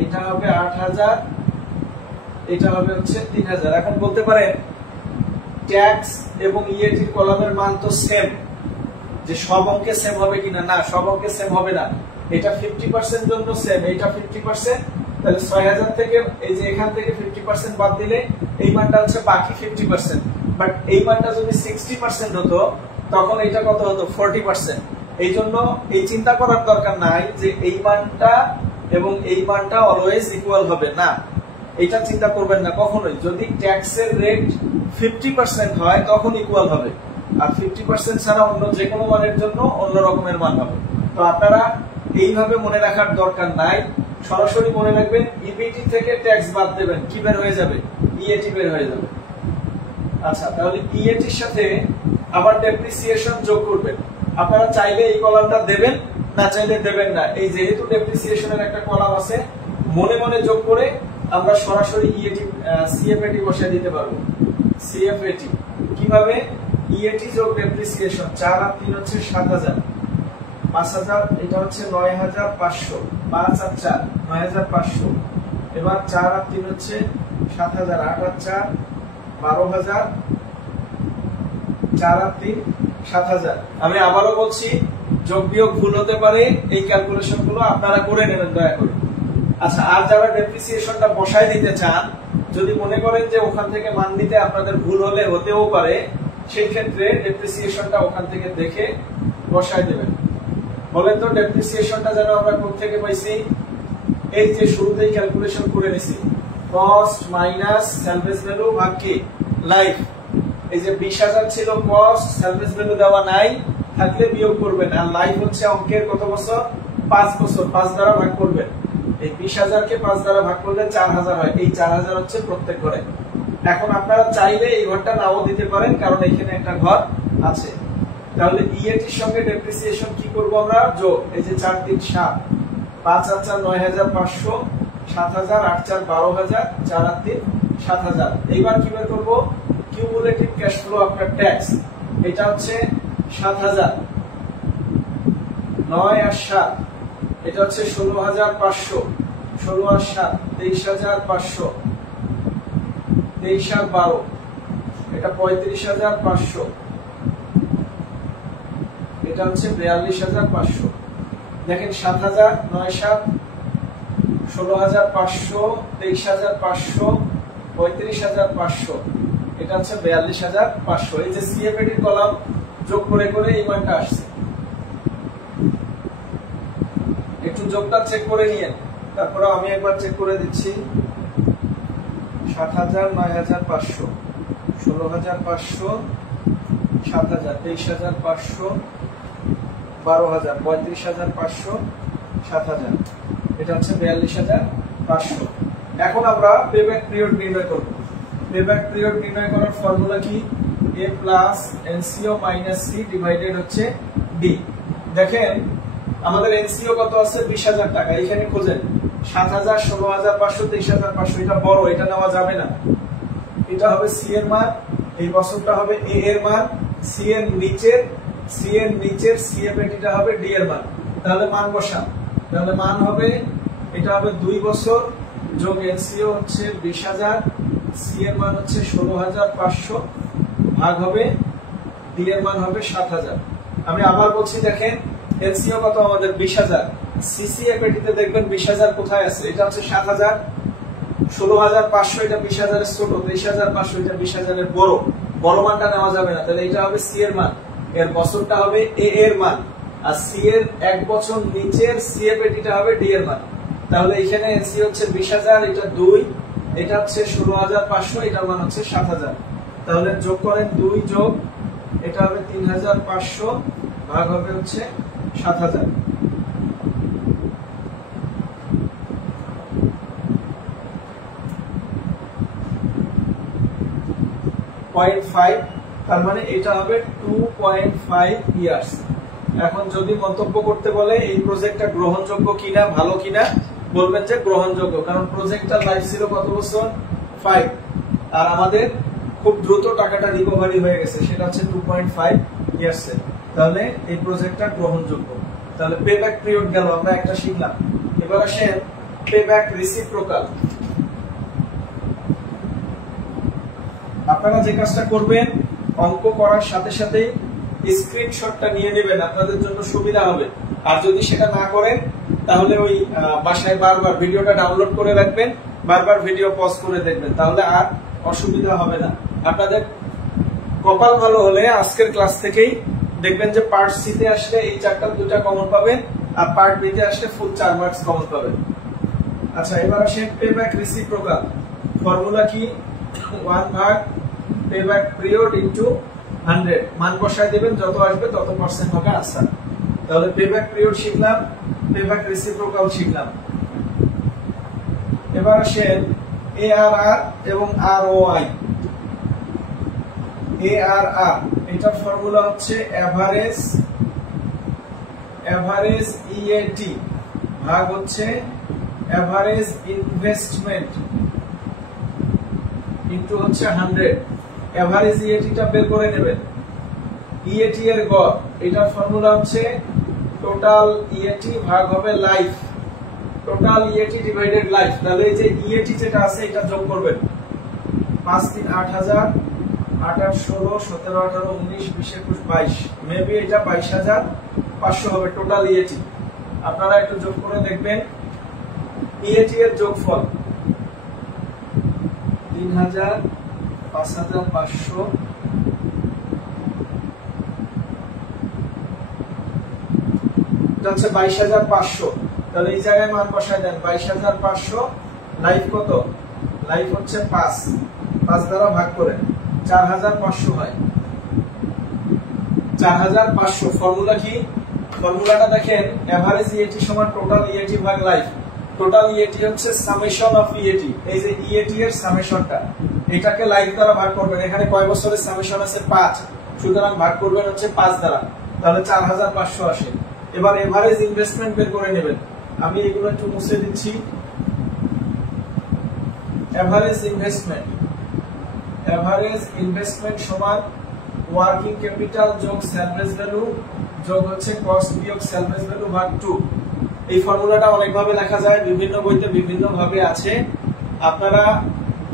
এটা হবে 8,000, এটা হবে হচ্ছে 3,000। এখন বলতে পারেন ট্যাক্স এবং ইএটির কলামের মান তো সেম, যে সব অঙ্কে সেম হবে কিনা, না সব অঙ্কে সেম হবে না। এটা 50% জন্য সেম, এটা 50%। তাহলে 6,000 থেকে এই যে এখান থেকে 50% বাদ দিলে এই মানটা হচ্ছে বাকি 50%। বাট এই মানটা যদি 60% হতো তখন এটা কত হতো, 40%। এই জন্য এই চিন্তা করার দরকার নাই যে এই মানটা এবং এই মানটা অলওয়েজ ইকুয়াল হবে, না, এটা চিন্তা করবেন না কখনোই। যদি ট্যাক্সের রেট 50% হয় তখন ইকুয়াল হবে, আর 50% ছাড়া অন্য যে কোনো মানের জন্য অন্য রকমের মান হবে। তো আপনারা এইভাবে মনে রাখার দরকার নাই, সরাসরি মনে রাখবেন ইবিটি থেকে ট্যাক্স বাদ দেবেন, কি বের হয়ে যাবে, ইএটি বের হয়ে যাবে। আচ্ছা, তাহলে ইএটির সাথে আবার ডেপ্রিসিয়েশন যোগ করবেন। আপনারা চাইলে এই কলামটা দেবেন, না চাইলে দেবেন না। এই যেহেতু ডেপ্রিসিয়েশনের একটা কলাম আছে, মনে মনে যোগ করে আমরা সরাসরি ইএটি সিএফএটি বসিয়ে দিতে পারবো। সিএফএটি কিভাবে, ইএটি যোগ ডেপ্রিসিয়েশন, 4 আর 3 হচ্ছে 7,000, 5,000, এটা হচ্ছে 9,500, 5 আর 4 9,500। এবার 4 আর 3 হচ্ছে 7,000, 8 আর 4 12,000, 4 আর 3 7,000। আমি আবারও বলছি, যোগ বিয়োগ ভুল হতে পারে, এই ক্যালকুলেশন গুলো আপনারা করে নেবেন দয়া করে। আচ্ছা, আর যারা ডেপ্রিসিয়েশনটা বসায় দিতে চান, যদি মনে করেন যে ওখান থেকে মান দিতে আপনাদের ভুল হলে হতেও পারে, সেই ক্ষেত্রে ডেপ্রিসিয়েশনটা ওখান থেকে দেখে বসায় দেবেন। বলেন তো ডেপ্রিসিয়েশনটা যেন আমরা কোথা থেকে পাইছি, এই যে শুরুতেই ক্যালকুলেশন করে নিছি, কস্ট মাইনাস সেলভেজ ভ্যালু ভাগ কি লাইফ। এই যে 20,000 ছিল কস্ট, সেলভেজ ভ্যালু দেওয়া নাই, থাকলে বিয়োগ করবেন। আর লাইফ হচ্ছে অঙ্কের কত বছর, 5 বছর 5 দ্বারা ভাগ করবেন, এই 20,000 কে 5 দ্বারা ভাগ করলে 4,000 হয়, এই 4,000 হচ্ছে প্রত্যেক ঘরে। এখন আপনারা চাইলে এই ঘরটা নাও দিতে পারেন, কারণ এখানে একটা ঘর আছে। তাহলে ইএটির সঙ্গে ডেপ্রিসিয়েশন কি করব আমরা? যোগ। এই যে 4 3 7, 5 আর 4 9,500, 7,000, 8 4 12,000, 4 আর 3 7,000। এইবার কি বের করব? Cumulative cash flow after tax. এটা হচ্ছে 7,000, 9 আর 7, এটা হচ্ছে 16,500, 16 আর 7 23,500, 23 আর 12 এটা 35,500, এটা হচ্ছে 42,500। দেখেন 7,000, 9 7 16,500, 23,500, 35,500, এটা হচ্ছে 42,500। এই যে সিএফএটির কলাম যোগ করে করে এই মানটা আসছে। একটু যোগটা চেক করে নিয়েন, তারপরে আমি একবার চেক করে দিচ্ছি। 7,000, 9,500, 16,500, 7,000, 23,500, 12,000, 35,500, 7,000, এটা হচ্ছে 42,500। এখন আমরা পেব্যাক পিরিয়ড নির্ণয় করব। পেব্যাক পিরিয়ড নির্ণয় করার ফর্মুলা কি? a plus NCO minus C divided হচ্ছে ডি। দেখেন আমাদের এনসিও কত আছে? 20,000 টাকা। এখানে খোঁজেন 7,000, 16,500, 23,500, এটা বড়, এটা নেওয়া যাবে না। এটা হবে সি এর মান, এই বছরটা হবে এ এর মান, সি এর নিচের সিএফএটিটা হবে ডি এর মান। তাহলে মান বসান। তাহলে মান হবে, এটা হবে 2 বছর যোগ এনসিও হচ্ছে 20,000, সি এর মান হচ্ছে 16,500, ভাগ হবে ডি এর মান হবে 7,000। আমি আবার বলছি, দেখেন এনসিও কত আমাদের? 20,000। সিসিএফএটিতে দেখবেন 20,000 কোথায় আছে? এটা হচ্ছে 7,000, 16,500 এটা 20,000 এর ছোট, 23,500 এটা 20,000 এর বড়। বড় মানটা নেওয়া যাবে না, তাহলে এটা হবে সি এর মান, এর বছরটা হবে এ এর মান, আর সি এর 1 বছর নিচের সিএফএটিটা হবে ডি এর মান। তাহলে এখানে এনসি হচ্ছে 20,000, এটা 2, এটা হচ্ছে 16,500, এটার মান হচ্ছে 7,000। তাহলে যোগ করেন, 2 যোগ এটা হবে 3,500, ভাগ হবে হচ্ছে 7,000। 0.5, তার মানে এটা হবে 2.5 ইয়ার্স। এখন যদি মন্তব্য করতে বলে এই প্রজেক্টটা গ্রহণযোগ্য কিনা, ভালো কিনা, বলবেন যে গ্রহণযোগ্য, কারণ প্রজেক্টটার লাইফ ছিল কত বছর? 5, আর আমাদের খুব দ্রুত টাকাটা রিকভারি হয়ে গেছে, সেটা হচ্ছে 2.5 ইয়ার্স। তাহলে এই প্রজেক্টটা গ্রহণযোগ্য। তাহলে পেব্যাক পিরিয়ড গেল, আমরা একটা শিখলাম। এবার আসেন পেব্যাক রিসিপ্রোকাল। আপনারা যে কাজটা করবেন, অঙ্ক করার সাথে সাথে স্ক্রিনশটটা নিয়ে নেবেন, আপনাদের জন্য সুবিধা হবে। আর যদি সেটা না করেন, তাহলে ওই বাসায় বারবার ভিডিওটা ডাউনলোড করে রাখবেন, বারবার ভিডিও পজ করে দেখবেন, তাহলে আর অসুবিধা হবে না। আপনাদের কপাল ভালো হলে আজকের ক্লাস থেকেই দেখবেন যে পার্ট সি তে আসলে এই চারটা 2টা কমন পাবেন, আর পার্ট বি তে আসলে ফুল 4 মার্কস কমন পাবেন। আচ্ছা, এবার আসেন পেব্যাক রিসিপ্রোকাল। ফর্মুলা কি? 1 ভাগ পেব্যাক পিরিয়ড ইনটু 100, মান বসায় দিবেন, যত আসবে তত পার্সেন্ট হবে আনসার। তাহলে পেব্যাক পিরিয়ড শিখলাম, পেব্যাক রিসিপ্রোকাল শিখলাম। এবার আসেন এআরআর এবং আরওআই। এআরআর এটার ফর্মুলা হচ্ছে এভারেজ ইএটি ভাগ হচ্ছে এভারেজ ইনভেস্টমেন্ট ইনটু হচ্ছে 100। এভারেজ ইএটিটা বের করে নেবেন। ইএটি এর গড়, এটার ফর্মুলা হচ্ছে টোটাল ইএটি ভাগ হবে life, total EAT divided life. তাহলে এই যে ইএটি যেটা আছে এটা যোগ করবেন। 5 3 8,000, 8 8 16, 17 18 19 20 21 22, মেবি এটা 22,500 হবে টোটাল ইএটি। আপনারা একটু যোগ করে দেখবেন। ইএটি এর যোগফল 3,000, 5,500, এটা হচ্ছে 22,500। তাহলে এই জায়গায় মান বসায় দেন, 22,500। লাইফ কত? লাইফ হচ্ছে 5 দ্বারা ভাগ করেন, 4,500 হয়। 4,500 ফর্মুলা কি? ফর্মুলাটা দেখেন, এভারেজ ইএটি সমান টোটাল ইএটি ভাগ লাইফ। টোটাল ইএটি হচ্ছে সামেশন অফ ইএটি, এই যে ইএটি এর সামেশনটা, এটাকে লাইফ দ্বারা ভাগ করবেন। এখানে কয় বছরের সামেশন আছে? 5, সুতরাং ভাগ করবেন হচ্ছে 5 দ্বারা, তাহলে 4500 আসে। এবার এভারেজ ইনভেস্টমেন্ট বের করে নেবেন। আমি এগুলো একটু মুছে দিচ্ছি। এভারেজ ইনভেস্টমেন্ট সমান ওয়ার্কিং ক্যাপিটাল যোগ সেলভেজ ভ্যালু যোগ হচ্ছে কস্ট বিয়োগ সেলভেজ ভ্যালু ভাগ 2। এই ফর্মুলাটা অনেকভাবে লেখা যায়, বিভিন্ন বইতে বিভিন্ন ভাবে আছে। আপনারা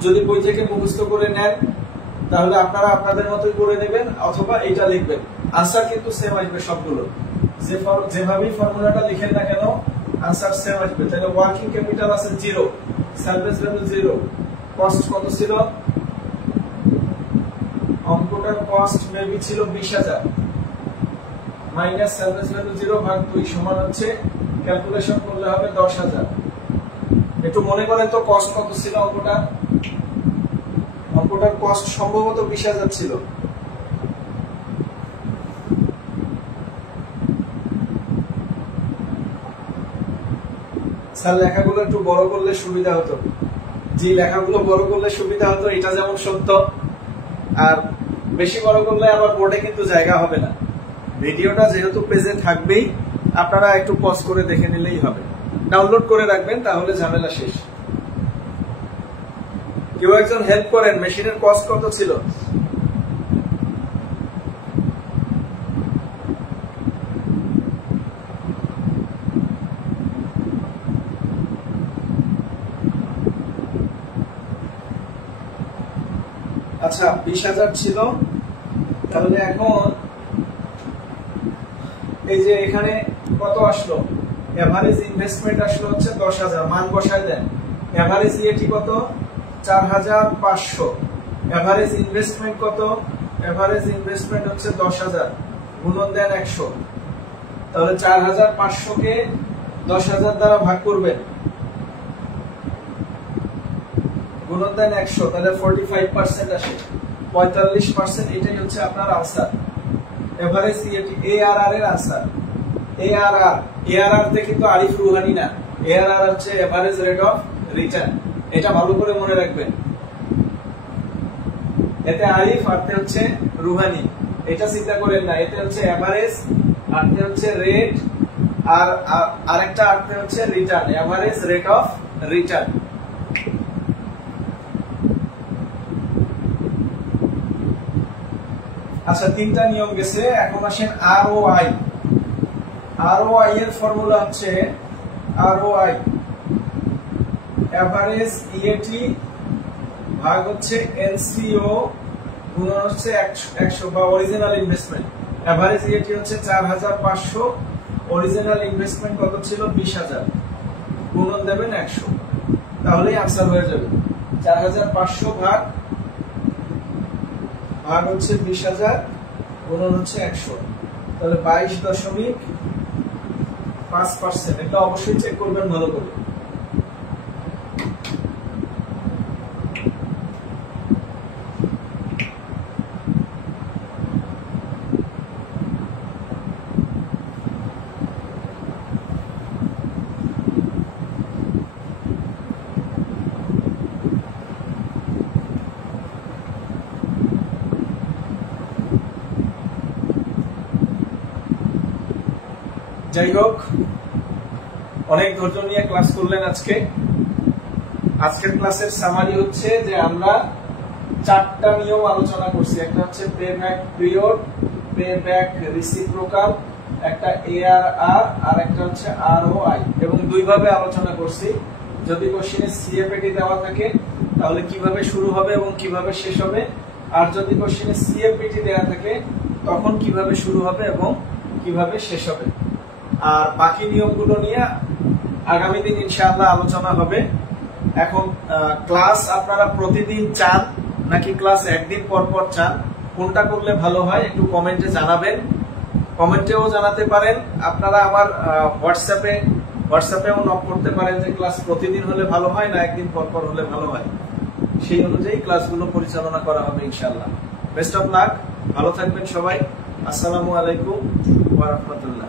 যদি বই থেকে মুখস্থ করে নেন তাহলে আপনারা আপনাদের মতোই করে নেবেন, অথবা এটা লিখবেন। আনসার কিন্তু সেম আসবে সবগুলো, যেভাবেই ফর্মুলাটা লিখেন না কেন আনসার সেম আসবে। তাহলে ওয়ার্কিং ক্যাপিটাল আছে 0, সেলভেজ ভ্যালু 0, কস্ট কত ছিল? অঙ্কটার কস্ট মেবি ছিল 20000 মাইনাস সেলভেজ ভ্যালু 0 ভাগ 2 সমান হচ্ছে, ক্যালকুলেশন করলে হবে 10000। একটু মনে করেন তো কস্ট কত ছিল অঙ্কটার কস্ট সম্ভবত 20000 ছিল। স্যার লেখাগুলো একটু বড় করলে সুবিধা হতো। যে লেখাগুলো বড় করলে সুবিধা হতো এটা যেমন সত্য, আর বেশি বড় করলে আবার বোর্ডে কিন্তু জায়গা হবে না। ভিডিওটা যেহেতু পেজে থাকবেই, আপনারা একটু পজ করে দেখে নিলেই হবে। ডাউনলোড করে রাখবেন, তাহলে ঝামেলা শেষ। কেউ একজন হেল্প করেন, মেশিনের কস্ট কত ছিল? আচ্ছা 20000 ছিল। তাহলে এখন এই যে এখানে কত আসলো? এভারেজ ইনভেস্টমেন্ট আসলো হচ্ছে 10000, মান বসায় দেন। এভারেজ ইএটি কত? 4500। এভারেজ ইনভেস্টমেন্ট কত? এভারেজ ইনভেস্টমেন্ট হচ্ছে 10000, গুণন দেন 100। তাহলে 4500 কে 10000 দ্বারা ভাগ করবেন, গুণন দেন 100, তাহলে 45% আসে, 45%। এটাই হচ্ছে আপনার আনসার, এভারেজ ইএটি এআরআর এর আনসার। এআরআর তে কিন্তু আরিফ রুহানি না, এআরআর হচ্ছে এভারেজ রেট অফ রিটার্ন। এটা ভালো করে মনে রাখবেন। এতে আরিফ আরতে হচ্ছে রুহানি, এটা চিন্তা করেন না। এতে হচ্ছে এভারেজ, আরতে হচ্ছে রেট, আর আরেকটা আরতে হচ্ছে return, average rate of return. আচ্ছা 3টা নিয়ম গেছে, এখন আসেন আরওআই। আরওআই এর ফর্মুলা হচ্ছে আরওআই এভারেজ ইএটি ভাগ হচ্ছে এনসিও গুণন হচ্ছে 100 বা অরিজিনাল ইনভেস্টমেন্ট। এভারেজ ইএটি হচ্ছে 4500, অরিজিনাল ইনভেস্টমেন্ট কত ছিল? 20000, গুণন দেবেন 100, তাহলেই আনসার হয়ে যাবে। 4500 ভাগ হচ্ছে 20000, গুণন হচ্ছে 100, তাহলে 22.5%। এটা অবশ্যই চেক করবেন ভালো করে। যাই হোক, অনেক ধৈর্য নিয়ে ক্লাস করলেন আজকে। আজকের ক্লাসের সামারি হচ্ছে যে আমরা 4টা নিয়ম আলোচনা করছি। একটা হচ্ছে pay back period, pay back reciprocal, একটা এআরআর, আর একটা হচ্ছে আরওআই, এবং 2 ভাবে আলোচনা করছি। যদি কোশ্চেনে সিএফএটি দেওয়া থাকে তাহলে কিভাবে শুরু হবে এবং কিভাবে শেষ হবে, আর যদি কোশ্চেনে সিএফপিটি দেওয়া থাকে তখন কিভাবে শুরু হবে এবং কিভাবে শেষ হবে। আর বাকি নিয়মগুলো নিয়ে আগামী দিন ইনশাআল্লাহ আলোচনা হবে। এখন ক্লাস আপনারা প্রতিদিন চান নাকি ক্লাস একদিন পর পর চান, কোনটা করলে ভালো হয় একটু কমেন্টে জানাবেন। কমেন্টেও জানাতে পারেন, আপনারা আমার হোয়াটসঅ্যাপেও নক করতে পারেন যে ক্লাস প্রতিদিন হলে ভালো হয় না একদিন পর পর হলে ভালো হয়। সেই অনুযায়ী ক্লাসগুলো পরিচালনা করা হবে ইনশাআল্লাহ। বেস্ট অফ লাক, ভালো থাকবেন সবাই। আসসালামু আলাইকুম ওয়া রাহমাতুল্লাহ।